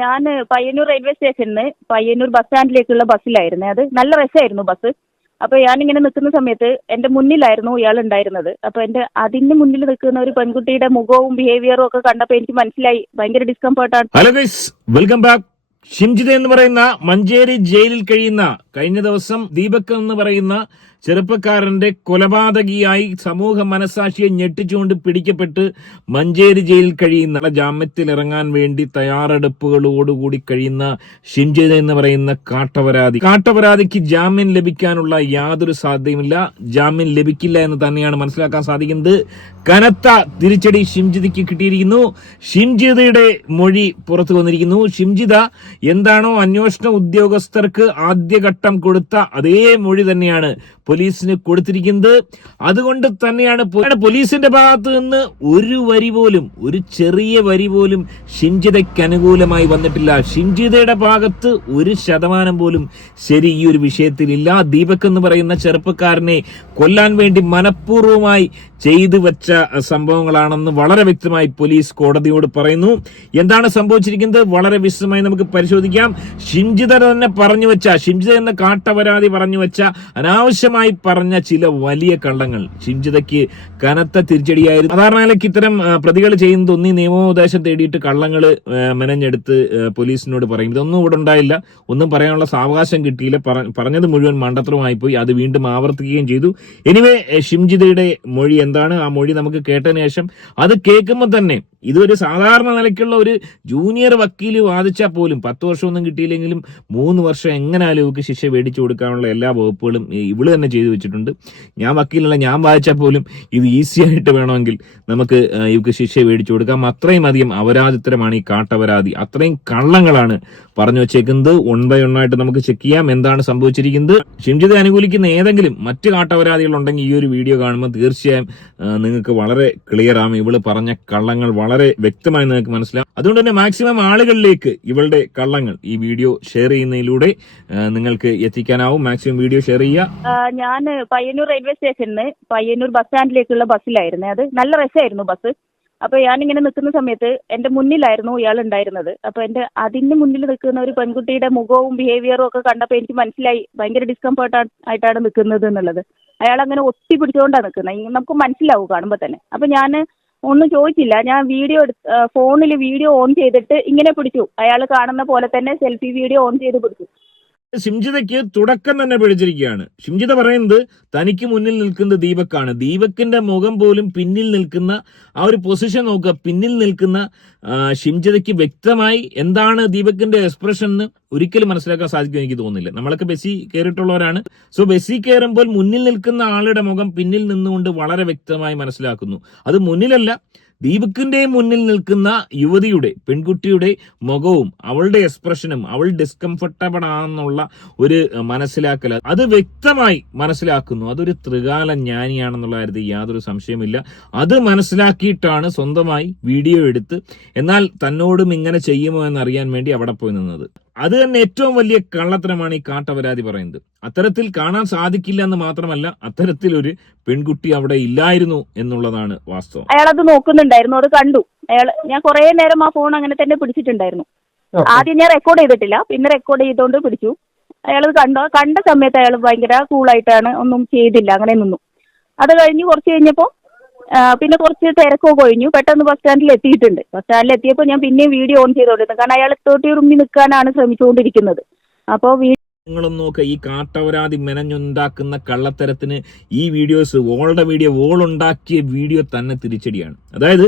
ഞാൻ പയ്യന്നൂർ റെയിൽവേ സ്റ്റേഷനിൽ നിന്ന് പയ്യന്നൂർ ബസ് സ്റ്റാൻഡിലേക്കുള്ള ബസ്സിലായിരുന്നു. അത് നല്ല രസമായിരുന്നു ബസ്. അപ്പോൾ ഞാനിങ്ങനെ നിൽക്കുന്ന സമയത്ത് എന്റെ മുന്നിലായിരുന്നു ഇയാൾ ഉണ്ടായിരുന്നത്. അപ്പോൾ എന്റെ അതിന് മുന്നിൽ നിൽക്കുന്ന ഒരു പെൺകുട്ടിയുടെ മുഖവും ബിഹേവിയറും ഒക്കെ കണ്ടപ്പോൾ എനിക്ക് മനസ്സിലായി. ഭയങ്കര ഡിസ്കംഫർട്ടാണ് hello guys welcome back Shimjitha എന്ന് പറയുന്ന മഞ്ചേരി ജയിലിൽ കഴിയുന്ന കഴിഞ്ഞ ദിവസം ദീപക് എന്ന് പറയുന്ന ചെറുപ്പക്കാരന്റെ കൊലപാതകിയായി സമൂഹ മനസാക്ഷിയെ ഞെട്ടിച്ചുകൊണ്ട് പിടിക്കപ്പെട്ട് മഞ്ചേരി ജയിലിൽ കഴിയുന്ന ജാമ്യത്തിൽ ഇറങ്ങാൻ വേണ്ടി തയ്യാറെടുപ്പുകളോടുകൂടി കഴിയുന്ന ഷിംജിത എന്ന് പറയുന്ന കാട്ടപരാതി കാട്ടപരാതിക്ക് ജാമ്യം ലഭിക്കാനുള്ള യാതൊരു സാധ്യതയുമില്ല. ജാമ്യം ലഭിക്കില്ല എന്ന് തന്നെയാണ് മനസ്സിലാക്കാൻ സാധിക്കുന്നത്. കനത്ത തിരിച്ചടി ഷിംജിതയ്ക്ക് കിട്ടിയിരിക്കുന്നു. ഷിംജിതയുടെ മൊഴി പുറത്തു വന്നിരിക്കുന്നു. ഷിംജിത എന്താണോ അന്വേഷണ ഉദ്യോഗസ്ഥർക്ക് ആദ്യഘട്ടം കൊടുത്ത അതേ മൊഴി തന്നെയാണ് പോലീസിന് കൊടുത്തിരിക്കുന്നത്. അതുകൊണ്ട് തന്നെയാണ് പോലീസിന്റെ ഭാഗത്ത് നിന്ന് ഒരു വരി പോലും ഒരു ചെറിയ വരി പോലും ഷിൻജിതയ്ക്ക് അനുകൂലമായി വന്നിട്ടില്ല. ഷിൻജിതയുടെ ഭാഗത്ത് ഒരു ശതമാനം പോലും ശരി ഈ ഒരു വിഷയത്തിലില്ല. ദീപക് എന്ന് പറയുന്ന ചെറുപ്പക്കാരനെ കൊല്ലാൻ വേണ്ടി മനഃപൂർവമായി ചെയ്തു വെച്ച സംഭവങ്ങളാണെന്ന് വളരെ വ്യക്തമായി പോലീസ് കോടതിയോട് പറയുന്നു. എന്താണ് സംഭവിച്ചിരിക്കുന്നത്? വളരെ വിശദമായി നമുക്ക് പരിശോധിക്കാം. ഷിംജിതർ തന്നെ പറഞ്ഞു വെച്ച ഷിംജിത എന്ന കാട്ടപരാതി പറഞ്ഞു വെച്ച അനാവശ്യമായി പറഞ്ഞ ചില വലിയ കള്ളങ്ങൾ. ഷിംജിതയ്ക്ക് കനത്ത തിരിച്ചടിയായിരുന്നു. സാധാരണയിലേക്ക് ഇത്തരം പ്രതികൾ ചെയ്യുന്നത് ഒന്നീ നിയമോപദേശം തേടിയിട്ട് കള്ളങ്ങൾ മെനഞ്ഞെടുത്ത് പോലീസിനോട് പറയും. ഇതൊന്നും ഇവിടെ ഉണ്ടായില്ല. ഒന്നും പറയാനുള്ള സാവകാശം കിട്ടിയില്ല. പറ- പറഞ്ഞത് മുഴുവൻ മണ്ടത്തരമായി പോയി അത് വീണ്ടും ആവർത്തിക്കുകയും ചെയ്തു. എനിവേ ഷിംജിതയുടെ മൊഴി എന്താണ് ആ മൊഴി നമുക്ക് കേട്ടതിന് ശേഷം? അത് കേൾക്കുമ്പോൾ തന്നെ ഇതൊരു സാധാരണ നിലയ്ക്കുള്ള ഒരു ജൂനിയർ വക്കീൽ വാദിച്ചാൽ പോലും പത്ത് വർഷമൊന്നും കിട്ടിയില്ലെങ്കിലും മൂന്ന് വർഷം എങ്ങനെയാലും ഇവർക്ക് ശിക്ഷ മേടിച്ചു കൊടുക്കാനുള്ള എല്ലാ വകുപ്പുകളും ഇവൾ തന്നെ ചെയ്തു വെച്ചിട്ടുണ്ട്. ഞാൻ വക്കീലല്ല ഞാൻ വാദിച്ചാൽ പോലും ഇത് ഈസി ആയിട്ട് വേണമെങ്കിൽ നമുക്ക് ഇവർക്ക് ശിക്ഷ മേടിച്ചു കൊടുക്കാം. അത്രയും അധികം അപരാധിത്തരമാണ് ഈ കാട്ടപരാധി അത്രയും കള്ളങ്ങളാണ് പറഞ്ഞു വെച്ചേക്കുന്നത് വൺ ബൈ ഒന്നായിട്ട് നമുക്ക് ചെക്ക് ചെയ്യാം. എന്താണ് സംഭവിച്ചിരിക്കുന്നത്? ഷിംജിതെ അനുകൂലിക്കുന്ന ഏതെങ്കിലും മറ്റ് കാട്ടപരാധികൾ ഉണ്ടെങ്കിൽ ഈ ഒരു വീഡിയോ കാണുമ്പോൾ തീർച്ചയായും നിങ്ങൾക്ക് വളരെ ക്ലിയർ ആവും ഇവൾ പറഞ്ഞ കള്ളങ്ങൾ വളരെ വ്യക്തമായി നിങ്ങൾക്ക് മനസ്സിലാവും. അതുകൊണ്ട് തന്നെ മാക്സിമം ആളുകളിലേക്ക് ഇവളുടെ കള്ളങ്ങൾ ഈ വീഡിയോ ഷെയർ ചെയ്യുന്നതിലൂടെ നിങ്ങൾക്ക് എത്തിക്കാനാവും. മാക്സിമം വീഡിയോ ഷെയർ ചെയ്യുക. ഞാൻ പയ്യന്നൂർ റെയിൽവേ സ്റ്റേഷനിൽ നിന്ന് പയ്യന്നൂർ ബസ് സ്റ്റാൻഡിലേക്കുള്ള ബസ്സിലായിരുന്നു അത് നല്ല രസമായിരുന്നു ബസ് അപ്പോൾ ഇങ്ങനെ നിൽക്കുന്ന സമയത്ത് എന്റെ മുന്നിലായിരുന്നു ഇയാൾ ഉണ്ടായിരുന്നത്. അപ്പോൾ എന്റെ അതിന് മുന്നിൽ നിൽക്കുന്ന ഒരു പെൺകുട്ടിയുടെ മുഖവും ബിഹേവിയറും ഒക്കെ കണ്ടപ്പോൾ എനിക്ക് മനസ്സിലായി ഭയങ്കര ഡിസ്കംഫർട്ട് ആയിട്ടാണ് നിൽക്കുന്നത് എന്നുള്ളത്. അയാൾ അങ്ങനെ ഒത്തി പിടിച്ചുകൊണ്ടാണ് നിൽക്കുന്നത്. നമുക്ക് മനസ്സിലാവും കാണുമ്പോൾ തന്നെ. അപ്പോൾ ഞാൻ ഒന്നും ചോദിച്ചില്ല. ഞാൻ വീഡിയോ എടുത്ത് ഫോണിൽ വീഡിയോ ഓൺ ചെയ്തിട്ട് ഇങ്ങനെ പിടിച്ചു. അയാൾ കാണുന്ന പോലെ തന്നെ സെൽഫി വീഡിയോ ഓൺ ചെയ്ത് പിടിച്ചു. ഷിംജിതയ്ക്ക് തുടക്കം തന്നെ പിടിച്ചിരിക്കുകയാണ്. ശിംജിത പറയുന്നത് തനിക്ക് മുന്നിൽ നിൽക്കുന്നത് ദീപക്കാണ്. ദീപക്കിന്റെ മുഖം പോലും പിന്നിൽ നിൽക്കുന്ന ആ ഒരു പൊസിഷൻ നോക്കുക. പിന്നിൽ നിൽക്കുന്ന ഷിംജിതയ്ക്ക് വ്യക്തമായി എന്താണ് ദീപക്കിന്റെ എക്സ്പ്രഷൻ എന്ന് ഒരിക്കലും മനസ്സിലാക്കാൻ സാധിക്കും എനിക്ക് തോന്നുന്നില്ല. നമ്മളൊക്കെ ബസ്സി കയറിയിട്ടുള്ളവരാണ്. സോ ബസ്സിൽ കയറുമ്പോൾ മുന്നിൽ നിൽക്കുന്ന ആളുടെ മുഖം പിന്നിൽ നിന്നുകൊണ്ട് വളരെ വ്യക്തമായി മനസ്സിലാക്കുന്നു. അത് മുന്നിലല്ല ദീപകിന്റെ മുന്നിൽ നിൽക്കുന്ന യുവതിയുടെ പെൺകുട്ടിയുടെ മുഖവും അവളുടെ എക്സ്പ്രഷനും അവൾ ഡിസ്കംഫർട്ടബിൾ ആണെന്നുള്ള ഒരു മനസ്സിലാക്കൽ. അത് വ്യക്തമായി മനസ്സിലാക്കുന്നു. അതൊരു ത്രികാല ജ്ഞാനിയാണെന്നുള്ള കാര്യത്തിൽ യാതൊരു സംശയമില്ല അത് മനസ്സിലാക്കിയിട്ടാണ് സ്വന്തമായി വീഡിയോ എടുത്ത് എന്നാൽ തന്നോടും ഇങ്ങനെ ചെയ്യുമോ എന്നറിയാൻ വേണ്ടി അവിടെ പോയി നിന്നത്. അത് തന്നെ ഏറ്റവും വലിയ കള്ളത്തരമാണ് ഈ കാട്ടപരാതി പറയുന്നത്. അത്തരത്തിൽ കാണാൻ സാധിക്കില്ല എന്ന് മാത്രമല്ല അത്തരത്തിൽ ഒരു പെൺകുട്ടി അവിടെ ഇല്ലായിരുന്നു എന്നുള്ളതാണ് വാസ്തവം. അയാൾ അത് നോക്കുന്നുണ്ടായിരുന്നു അത് കണ്ടു. അയാൾ ഞാൻ കുറെ നേരം ആ ഫോൺ അങ്ങനെ തന്നെ പിടിച്ചിട്ടുണ്ടായിരുന്നു. ആദ്യം ഞാൻ റെക്കോർഡ് ചെയ്തിട്ടില്ല പിന്നെ റെക്കോർഡ് ചെയ്തുകൊണ്ട് പിടിച്ചു. അയാൾ കണ്ടു. കണ്ട സമയത്ത് അയാൾ ഭയങ്കര കൂളായിട്ടാണ് ഒന്നും ചെയ്തില്ല അങ്ങനെ നിന്നു. അത് കഴിഞ്ഞ് കുറച്ച് കഴിഞ്ഞപ്പോൾ പിന്നെ കുറച്ച് തിരക്കൊക്കെ കഴിഞ്ഞു. പെട്ടെന്ന് ബസ് സ്റ്റാൻഡിൽ എത്തിയിട്ടുണ്ട്. ബസ് സ്റ്റാൻഡിൽ എത്തിയപ്പോൾ ഞാൻ പിന്നെയും വീഡിയോ ഓൺ ചെയ്തുകൊണ്ടിരുന്നു കാരണം അയാൾ തോട്ടി ഉറുമ്പി നിൽക്കാനാണ് ശ്രമിച്ചുകൊണ്ടിരിക്കുന്നത്. അപ്പോൾ നിങ്ങളും നോക്കുക ഈ കാട്ടവരാതി മെനഞ്ഞുണ്ടാക്കുന്ന കള്ളത്തരത്തിന് ഈ വീഡിയോസ് ഓളുടെ വീഡിയോ ഓൾ ഉണ്ടാക്കിയ വീഡിയോ തന്നെ തിരിച്ചടിയാണ്. അതായത്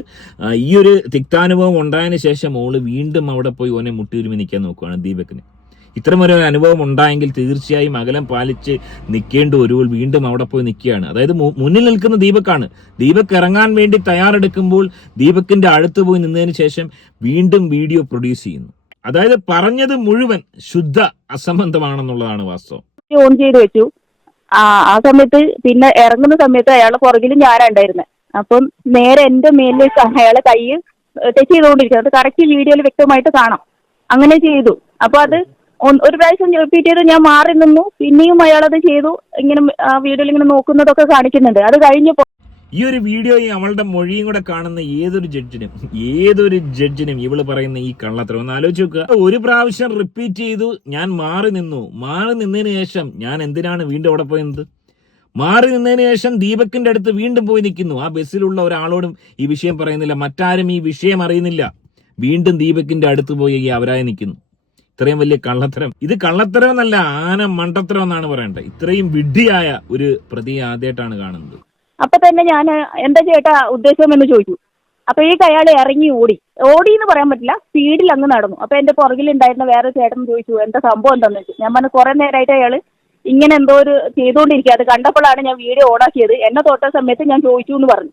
ഈ ഒരു തിക്താനുഭവം ഉണ്ടായതിനു ശേഷം ഓൾ വീണ്ടും അവിടെ പോയി ഓനെ മുട്ടിയുരുമി നിൽക്കാൻ നോക്കുകയാണ് ദീപക്കിന്. ഇത്തരമൊരു അനുഭവം ഉണ്ടായെങ്കിൽ തീർച്ചയായും അകലം പാലിച്ച് നിൽക്കേണ്ട ഒരുവൾ വീണ്ടും അവിടെ പോയി നിൽക്കുകയാണ്. അതായത് മുന്നിൽ നിൽക്കുന്ന ദീപക്കാണ്. ദീപക് ഇറങ്ങാൻ വേണ്ടി തയ്യാറെടുക്കുമ്പോൾ ദീപക്കിന്റെ അടുത്ത് പോയി നിന്നതിന് ശേഷം വീണ്ടും വീഡിയോ പ്രൊഡ്യൂസ് ചെയ്യുന്നു. അതായത് പറഞ്ഞത് മുഴുവൻ ശുദ്ധ അസംബന്ധമാണെന്നുള്ളതാണ് വാസ്തവം. ഓൺ ചെയ്ത് വെച്ചു. ആ സമയത്ത് പിന്നെ ഇറങ്ങുന്ന സമയത്ത് അയാളുടെ പുറകിൽ ഞാനുണ്ടായിരുന്നത് അപ്പം നേരെ എന്റെ മേലിലേക്ക് അയാളെ കൈ ടച്ച് ചെയ്തുകൊണ്ടിരിക്കുന്നത് കറക്റ്റ് വീഡിയോയിൽ വ്യക്തമായിട്ട് കാണാം. അങ്ങനെ ചെയ്തു. അപ്പൊ അത് ഒരു പ്രാവശ്യം റിപ്പീറ്റ് ചെയ്ത് ഞാൻ മാറി നിന്നു. പിന്നെയും അത് ചെയ്തു. ഇങ്ങനെ ആ വീഡിയോയിൽ ഇങ്ങനെ നോക്കുന്നതൊക്കെ കാണിക്കുന്നുണ്ട്. അത് കഴിഞ്ഞപ്പോൾ ഈ ഒരു വീഡിയോ ഈ അവളുടെ മൊഴിയും കൂടെ കാണുന്ന ഏതൊരു ജഡ്ജിനും ഏതൊരു ജഡ്ജിനും ഇവൾ പറയുന്ന ഈ കള്ളത്തരം. ഒന്ന് ആലോചിച്ച് നോക്കുക ഒരു പ്രാവശ്യം റിപ്പീറ്റ് ചെയ്തു ഞാൻ മാറി നിന്നു. മാറി നിന്നതിന് ശേഷം ഞാൻ എന്തിനാണ് വീണ്ടും അവിടെ പോയത്? മാറി നിന്നതിന് ശേഷം ദീപക്കിന്റെ അടുത്ത് വീണ്ടും പോയി നിൽക്കുന്നു. ആ ബസ്സിലുള്ള ഒരാളോടും ഈ വിഷയം പറയുന്നില്ല. മറ്റാരും ഈ വിഷയം അറിയുന്നില്ല. വീണ്ടും ദീപക്കിന്റെ അടുത്ത് പോയി അവരായി നിൽക്കുന്നു. ഇത്രയും വലിയ കള്ളത്തരം. ഇത് കള്ളത്തരം എന്നല്ല ആന മണ്ടത്തരം എന്നാണ് പറയേണ്ടത്. ഇത്രയും വിഡ്ഢിയായ ഒരു പ്രതിയെ ആദ്യമായിട്ടാണ് കാണുന്നത്. അപ്പൊ തന്നെ ഞാൻ എന്താ ചേട്ടാ ഉദ്ദേശം എന്ന് ചോദിച്ചു. അപ്പൊ ഈ അയാൾ ഇറങ്ങി ഓടി. ഓടി എന്ന് പറയാൻ പറ്റില്ല സ്പീഡിൽ അങ്ങ് നടന്നു. അപ്പൊ എന്റെ പുറകിൽ ഉണ്ടായിരുന്ന വേറെ ചേട്ടൻ ചോദിച്ചു എന്താ സംഭവം എന്താന്ന് വെച്ചു ഞാൻ പറഞ്ഞു കുറെ നേരമായിട്ട് അയാൾ ഇങ്ങനെ എന്തോ ഒരു ചെയ്തുകൊണ്ടിരിക്കുക. അത് കണ്ടപ്പോഴാണ് ഞാൻ വീഡിയോ ഓണാക്കിയത്. എന്നെ തൊട്ട സമയത്ത് ഞാൻ ചോദിച്ചു എന്ന് പറഞ്ഞു.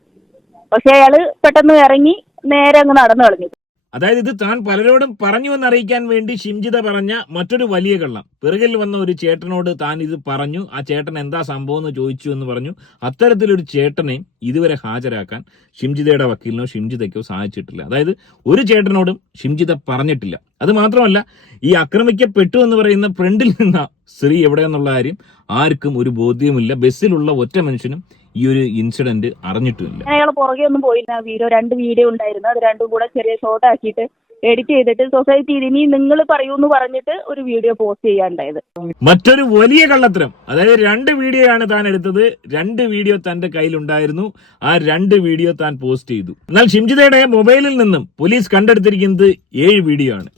പക്ഷെ അയാൾ പെട്ടെന്ന് ഇറങ്ങി നേരെ അങ്ങ് നടന്നു കളഞ്ഞു. അതായത് ഇത് താൻ പലരോടും പറഞ്ഞു എന്നറിയിക്കാൻ വേണ്ടി ഷിംജിത പറഞ്ഞ മറ്റൊരു വലിയ കള്ളം. പിറകിൽ വന്ന ഒരു ചേട്ടനോട് താൻ ഇത് പറഞ്ഞു. ആ ചേട്ടൻ എന്താ സംഭവം എന്ന് ചോദിച്ചു എന്ന് പറഞ്ഞു. അത്തരത്തിലൊരു ചേട്ടനെ ഇതുവരെ ഹാജരാക്കാൻ ഷിംജിതയുടെ വക്കീലിനോ ഷിംജിതയ്ക്കോ സാധിച്ചിട്ടില്ല. അതായത് ഒരു ചേട്ടനോടും ഷിംജിത പറഞ്ഞിട്ടില്ല. അത് മാത്രമല്ല ഈ ആക്രമിക്കപ്പെട്ടു എന്ന് പറയുന്ന ഫ്രണ്ടിൽ നിന്ന സ്ത്രീ എവിടെയെന്നുള്ള കാര്യം ആർക്കും ഒരു ബോധ്യമില്ല ബസ്സിലുള്ള ഒറ്റ മനുഷ്യനും ഈ ഒരു ഇൻസിഡന്റ് അറിഞ്ഞിട്ടില്ല ഞാൻ പുറകെ ഒന്നും പോയില്ല. വീഡിയോ രണ്ട് വീഡിയോ ഉണ്ടായിരുന്നു. അത് രണ്ടും കൂടെ ചെറിയ ഷോർട്ട് ആക്കിയിട്ട് എഡിറ്റ് ചെയ്തിട്ട് സൊസൈറ്റി ഇനി നിങ്ങൾ പറയൂ എന്ന് പറഞ്ഞിട്ട് ഒരു വീഡിയോ പോസ്റ്റ് ചെയ്യാണ്ടായത് മറ്റൊരു വലിയ കള്ളത്തരം. അതായത് രണ്ട് വീഡിയോ ആണ് താൻ എടുത്തത്. രണ്ട് വീഡിയോ തന്റെ കയ്യിലുണ്ടായിരുന്നു. ആ രണ്ട് വീഡിയോ താൻ പോസ്റ്റ് ചെയ്തു. എന്നാൽ ഷിംജിതയുടെ മൊബൈലിൽ നിന്നും പോലീസ് കണ്ടെടുത്തിരിക്കുന്നത് ഏഴ് വീഡിയോ ആണ്.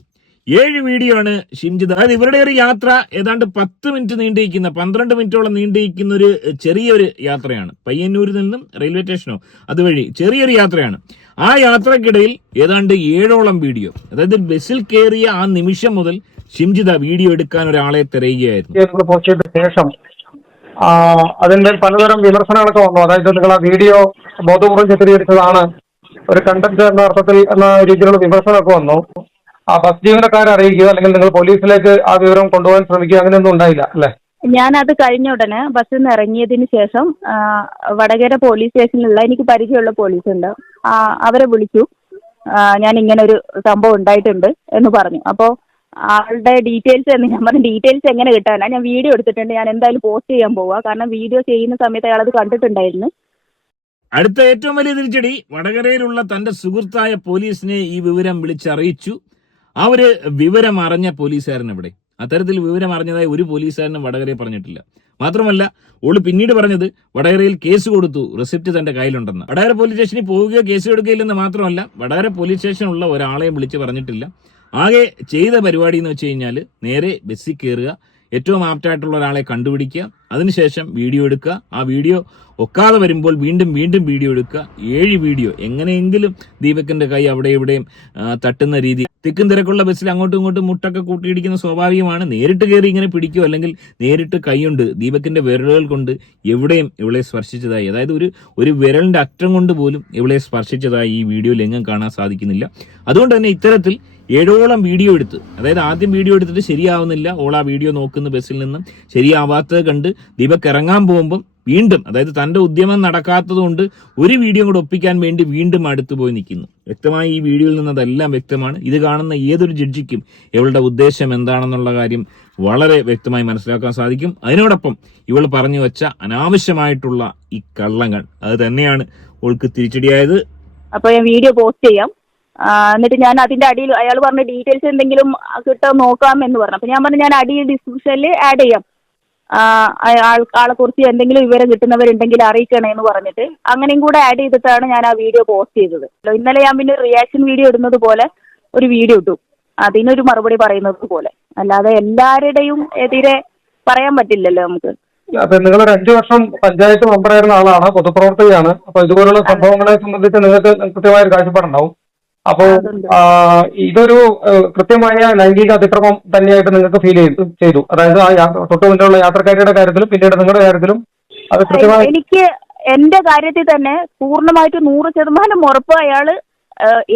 ഏഴ് വീഡിയോ ആണ് ഷിംജിത്. അതായത് ഇവരുടെ ഒരു യാത്ര ഏതാണ്ട് പത്ത് മിനിറ്റ് നീണ്ടിരിക്കുന്ന പന്ത്രണ്ട് മിനിറ്റോളം നീണ്ടിരിക്കുന്ന ഒരു ചെറിയൊരു യാത്രയാണ്. പയ്യന്നൂരിൽ നിന്നും റെയിൽവേ സ്റ്റേഷനോ അതുവഴി ചെറിയൊരു യാത്രയാണ്. ആ യാത്രക്കിടയിൽ ഏതാണ്ട് ഏഴോളം വീഡിയോ. അതായത് ബസ്സിൽ കയറിയ ആ നിമിഷം മുതൽ ഷിംജിത വീഡിയോ എടുക്കാൻ ഒരാളെ തിരയുകയായിരുന്നു. അതിന്റെ പലതരം വിമർശനങ്ങളൊക്കെ വന്നു. അതായത് നിങ്ങൾ ആ വീഡിയോ ബോധപൂർവം ചിത്രീകരിച്ചതാണ് ഒരു കണ്ടന്റ് എന്ന അർത്ഥത്തിൽ എന്ന രീതിയിലുള്ള വിമർശനമൊക്കെ വന്നു. ആ ബസ് ജീവനക്കാരെ അറിയിക്കുക അല്ലെങ്കിൽ നിങ്ങൾ പോലീസിലേക്ക് ആ വിവരം കൊണ്ടുപോകാൻ ശ്രമിക്കുക അങ്ങനെയൊന്നും ഉണ്ടായില്ല അല്ലേ? ഞാൻ അത് കഴിഞ്ഞ ഉടനെ ബസ്സിൽ നിന്ന് ഇറങ്ങിയതിന് ശേഷം വടകര പോലീസ് സ്റ്റേഷനിലുള്ള എനിക്ക് പരിചയമുള്ള പോലീസ് ഉണ്ട് അവരെ വിളിച്ചു. ഞാൻ ഇങ്ങനെ ഒരു സംഭവം ഉണ്ടായിട്ടുണ്ട് എന്ന് പറഞ്ഞു. അപ്പോൾ ആളുടെ ഡീറ്റെയിൽസ് എന്ന് ഞാൻ പറഞ്ഞു ഡീറ്റെയിൽസ് എങ്ങനെ കിട്ടാനാ? ഞാൻ വീഡിയോ എടുത്തിട്ടുണ്ട്. ഞാൻ എന്തായാലും പോസ്റ്റ് ചെയ്യാൻ പോവുക കാരണം വീഡിയോ ചെയ്യുന്ന സമയത്ത് അയാൾ അത് കണ്ടിട്ടുണ്ടായിരുന്നു. അടുത്ത ഏറ്റവും വലിയ തിരിച്ചടി വടകരയിലുള്ള തന്റെ സുഹൃത്തായ പോലീസിനെ ഈ വിവരം വിളിച്ചറിയിച്ചു. ഒരു വിവരം അറിഞ്ഞ പോലീസുകാരൻ എവിടെ? അത്തരത്തിൽ വിവരം അറിഞ്ഞതായി ഒരു പോലീസുകാരനും വടകരയെ പറഞ്ഞിട്ടില്ല. മാത്രമല്ല ഓൾ പിന്നീട് പറഞ്ഞത് വടകരയിൽ കേസ് കൊടുത്തു റെസിപ്റ്റ് തന്റെ കയ്യിലുണ്ടെന്ന്. വടകര പോലീസ് സ്റ്റേഷനിൽ പോവുകയോ കേസ് കൊടുക്കുകയില്ലെന്ന് മാത്രമല്ല വടകര പോലീസ് സ്റ്റേഷനുള്ള ഒരാളെയും വിളിച്ച് പറഞ്ഞിട്ടില്ല. ആകെ ചെയ്ത പരിപാടി എന്ന് വെച്ച് കഴിഞ്ഞാൽ നേരെ ബസ്സിൽ കയറുക ഏറ്റവും ആപ്റ്റായിട്ടുള്ള ഒരാളെ കണ്ടുപിടിക്കുക. അതിനുശേഷം വീഡിയോ എടുക്കുക. ആ വീഡിയോ ഒക്കാതെ വരുമ്പോൾ വീണ്ടും വീണ്ടും വീഡിയോ എടുക്കുക. ഏഴ് വീഡിയോ. എങ്ങനെയെങ്കിലും ദീപകിന്റെ കൈ അവിടെ ഇവിടെയും തട്ടുന്ന രീതി. തിക്കും തിരക്കുള്ള ബസ്സിൽ അങ്ങോട്ടും ഇങ്ങോട്ടും മുട്ടൊക്കെ കൂട്ടിയിടിക്കുന്ന സ്വാഭാവികമാണ്. നേരിട്ട് കയറി ഇങ്ങനെ പിടിക്കുക അല്ലെങ്കിൽ നേരിട്ട് കൈയുണ്ട് ദീപകിന്റെ വിരലുകൾ കൊണ്ട് എവിടെയും ഇവളെ സ്പർശിച്ചതായി. അതായത് ഒരു ഒരു വിരലിന്റെ അറ്റം കൊണ്ട് പോലും ഇവളെ സ്പർശിച്ചതായി ഈ വീഡിയോയിൽ എങ്ങും കാണാൻ സാധിക്കുന്നില്ല. അതുകൊണ്ട് തന്നെ ഇത്തരത്തിൽ ഏഴോളം വീഡിയോ എടുത്ത് അതായത് ആദ്യം വീഡിയോ എടുത്തിട്ട് ശരിയാവുന്നില്ല. ഓൾ ആ വീഡിയോ നോക്കുന്ന ബസ്സിൽ നിന്നും ശരിയാവാത്തത് കണ്ട് ദീപക് ഇറങ്ങാൻ പോകുമ്പം വീണ്ടും അതായത് തന്റെ ഉദ്യമം നടക്കാത്തതുകൊണ്ട് ഒരു വീഡിയോ കൂടെ ഒപ്പിക്കാൻ വേണ്ടി വീണ്ടും അടുത്തു പോയി നിൽക്കുന്നു. വ്യക്തമായി ഈ വീഡിയോയിൽ നിന്ന് അതെല്ലാം വ്യക്തമാണ്. ഇത് കാണുന്ന ഏതൊരു ജഡ്ജിക്കും ഇവളുടെ ഉദ്ദേശം എന്താണെന്നുള്ള കാര്യം വളരെ വ്യക്തമായി മനസ്സിലാക്കാൻ സാധിക്കും. അതിനോടൊപ്പം ഇവൾ പറഞ്ഞു വെച്ച അനാവശ്യമായിട്ടുള്ള ഈ കള്ളങ്ങൾ അത് തന്നെയാണ് ഓൾക്ക് തിരിച്ചടിയായത്. അപ്പോൾ ഞാൻ വീഡിയോ പോസ്റ്റ് ചെയ്യാം. എന്നിട്ട് ഞാൻ അതിന്റെ അടിയിൽ അയാൾ പറഞ്ഞ ഡീറ്റെയിൽസ് എന്തെങ്കിലും കിട്ടോ നോക്കാം എന്ന് പറഞ്ഞു. അപ്പോൾ ഞാൻ പറഞ്ഞു ഞാൻ അടിയിൽ ഡിസ്ക്രിപ്ഷനിൽ ആഡ് ചെയ്യാം. ആളെ കുറിച്ച് എന്തെങ്കിലും വിവരം കിട്ടുന്നവരുണ്ടെങ്കിൽ അറിയിക്കണേ എന്ന് പറഞ്ഞിട്ട് അങ്ങനെയും കൂടെ ആഡ് ചെയ്തിട്ടാണ് ഞാൻ ആ വീഡിയോ പോസ്റ്റ് ചെയ്തത്. ഇന്നലെ ഞാൻ പിന്നെ റിയാക്ഷൻ വീഡിയോ ഇടുന്നത് പോലെ ഒരു വീഡിയോ ഇട്ടു. അതിനൊരു മറുപടി പറയുന്നത് പോലെ. അല്ലാതെ എല്ലാവരുടെയും എതിരെ പറയാൻ പറ്റില്ലല്ലോ നമുക്ക്. അപ്പൊ ഒരു അഞ്ചു വർഷം പഞ്ചായത്ത് മെമ്പറായിരുന്ന ആളാണ് പൊതുപ്രവർത്തകയാണ്. അപ്പൊ ഇതുപോലുള്ള സംഭവങ്ങളെ സംബന്ധിച്ച് നിങ്ങൾക്ക് കൃത്യമായ ഒരു കാഴ്ചപ്പാടുണ്ടാവും. ആ, ഇതൊരു കൃത്യമായ ലൈംഗിക അതിക്രമം തന്നെയായിട്ട് നിങ്ങൾക്ക് ഫീൽ ചെയ്തു ചെയ്തു. അതായത് ആ തൊട്ടു മുന്നിലുള്ള യാത്രക്കാരുടെ കാര്യത്തിലും പിന്നീട് നിങ്ങളുടെ കാര്യത്തിലും അത് കൃത്യമായി എനിക്ക് എന്റെ കാര്യത്തിൽ തന്നെ പൂർണമായിട്ട് നൂറ് ശതമാനം ഉറപ്പ് അയാൾ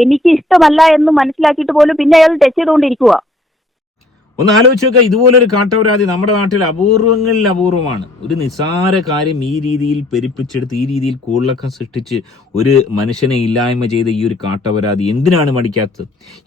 എനിക്ക് ഇഷ്ടമല്ല എന്ന് മനസ്സിലാക്കിയിട്ട് പോലും പിന്നെ അയാൾ ടച്ച് ചെയ്തുകൊണ്ടിരിക്കുക ഒന്ന് ആലോചിച്ച് നോക്കുക ഇതുപോലൊരു കാട്ടവരാതി നമ്മുടെ നാട്ടിൽ അപൂർവങ്ങളിൽ അപൂർവമാണ്. ഒരു നിസാര കാര്യം ഈ രീതിയിൽ പെരുപ്പിച്ചെടുത്ത് ഈ രീതിയിൽ കൂളക്കം സൃഷ്ടിച്ച് ഒരു മനുഷ്യനെ ഇല്ലായ്മ ചെയ്ത ഈ ഒരു കാട്ടവരാതി എന്തിനാണ് മടിക്കാത്തത്?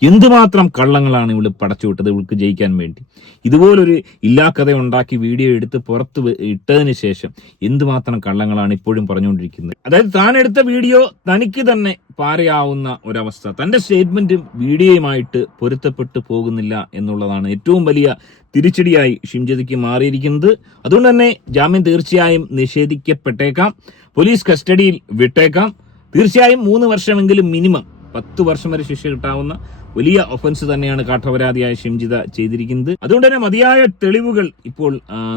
എന്തുമാത്രം കള്ളങ്ങളാണ് ഇവൾ പടച്ചുവിട്ടത് ഇവൾക്ക് ജയിക്കാൻ വേണ്ടി? ഇതുപോലൊരു ഇല്ലാക്കഥ ഉണ്ടാക്കി വീഡിയോ എടുത്ത് പുറത്ത് ഇട്ടതിന് ശേഷം എന്തുമാത്രം കള്ളങ്ങളാണ് ഇപ്പോഴും പറഞ്ഞുകൊണ്ടിരിക്കുന്നത്? അതായത് താൻ എടുത്ത വീഡിയോ തനിക്ക് തന്നെ പാരയാവുന്ന ഒരവസ്ഥ. തന്റെ സ്റ്റേറ്റ്മെന്റും വീഡിയോയുമായിട്ട് പൊരുത്തപ്പെട്ടു പോകുന്നില്ല എന്നുള്ളതാണ് ഏറ്റവും വലിയ തിരിച്ചടിയായി ഷിംജതിക്ക് മാറിയിരിക്കുന്നത്. അതുകൊണ്ട് തന്നെ ജാമ്യം തീർച്ചയായും നിഷേധിക്കപ്പെട്ടേക്കാം. പോലീസ് കസ്റ്റഡിയിൽ വിട്ടേക്കാം. തീർച്ചയായും മൂന്ന് വർഷമെങ്കിലും മിനിമം പത്ത് വർഷം വരെ ശിക്ഷ കിട്ടാവുന്ന വലിയ ഒഫൻസ് തന്നെയാണ് കാട്ടപരാധിയായ ഷിംജിത ചെയ്തിരിക്കുന്നത്. അതുകൊണ്ട് തന്നെ മതിയായ തെളിവുകൾ ഇപ്പോൾ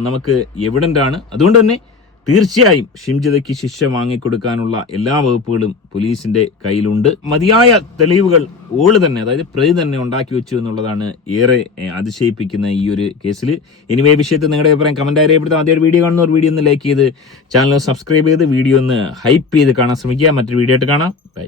നമുക്ക് എവിഡന്റ് ആണ്. അതുകൊണ്ട് തന്നെ തീർച്ചയായും ഷിംജിതയ്ക്ക് ശിക്ഷ വാങ്ങിക്കൊടുക്കാനുള്ള എല്ലാ വകുപ്പുകളും പോലീസിന്റെ കയ്യിലുണ്ട്. മതിയായ തെളിവുകൾ ഓൾ തന്നെ അതായത് പ്രതി തന്നെ ഉണ്ടാക്കി വെച്ചു എന്നുള്ളതാണ് ഏറെ അതിശയിപ്പിക്കുന്ന ഈ ഒരു കേസിൽ ഇനിമേ വിഷയത്തിൽ നിങ്ങളുടെ അഭിപ്രായം കമന്റ് അറിയപ്പെടുത്താം ആദ്യം വീഡിയോ കാണുന്നവർ വീഡിയോ ഒന്ന് ലൈക്ക് ചെയ്ത് ചാനൽ സബ്സ്ക്രൈബ് ചെയ്ത് വീഡിയോ ഒന്ന് ഹൈപ്പ് ചെയ്ത് കാണാൻ ശ്രമിക്കുക. മറ്റൊരു വീഡിയോ ആയിട്ട് കാണാം. ബൈ